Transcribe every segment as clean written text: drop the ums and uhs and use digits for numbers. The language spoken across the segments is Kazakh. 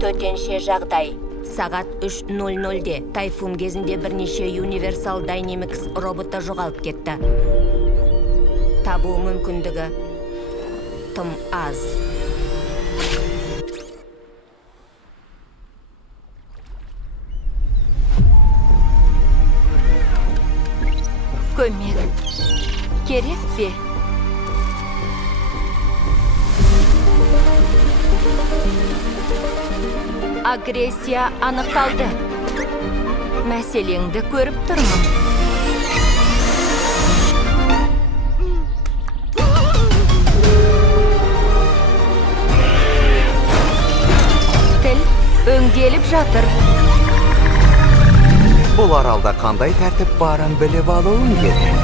төтенше жағдай. Сағат 3:00-де тайфун кезінде бірнеше Universal Dynamics роботы жоғалып кетті. Табу мүмкіндігі тым аз. Көмек керек пе? Агрессия анықталды. Мәселеңді көріп тұрмын. Тіл өңделіп жатыр. Бұл аралда қандай тәртіп барын біліп алуым керек.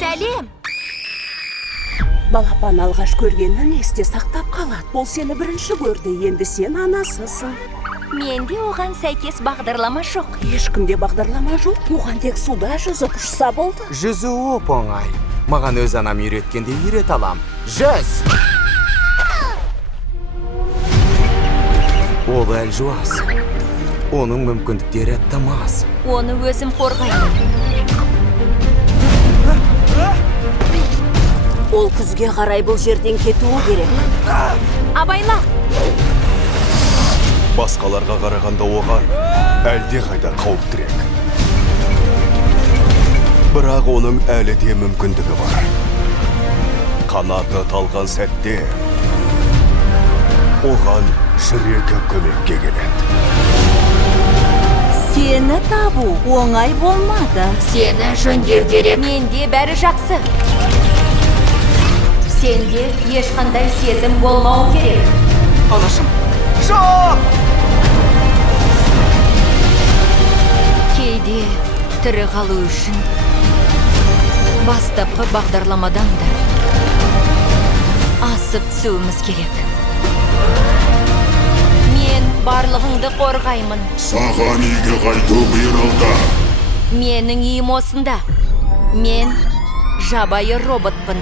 Сәлем! Балапан алғаш көргенін есте сақтап қалады. Ол сені бірінші көрді, енді сен анасысың. Менде оған сәйкес бағдарлама жоқ. Ешкімде бағдарлама жоқ. Оған тек суда жүзіп ұшса болды. Жүзу оп-оңай. Маған өз анам үйреткенде үйрет алам. Жүз! Ол әлжуаз. Оның мүмкіндіктері тым аз. Оны өзім қорғаймын. Ол күзге қарай бұл жерден кетуі керек. Абайла! Басқаларға қарағанда оған әлде қайда қауіптірек. Бірақ оның әлі де мүмкіндігі бар. Қанаты талған сәтте оған жүрегі көмекке келеді. Сені табу оңай болмады. Сені жөндеу керек. Менде бәрі жақсы. Сенде ешқандай сезім болмау керек. Анашым, жоқ! Кейде тірі қалу үшін бастапқы бағдарламадан да асып түсуіміз керек. Мен барлығыңды қорғаймын. Саған үйге қайту бұйырылды. Менің үйім осында. Мен жабайы роботпын.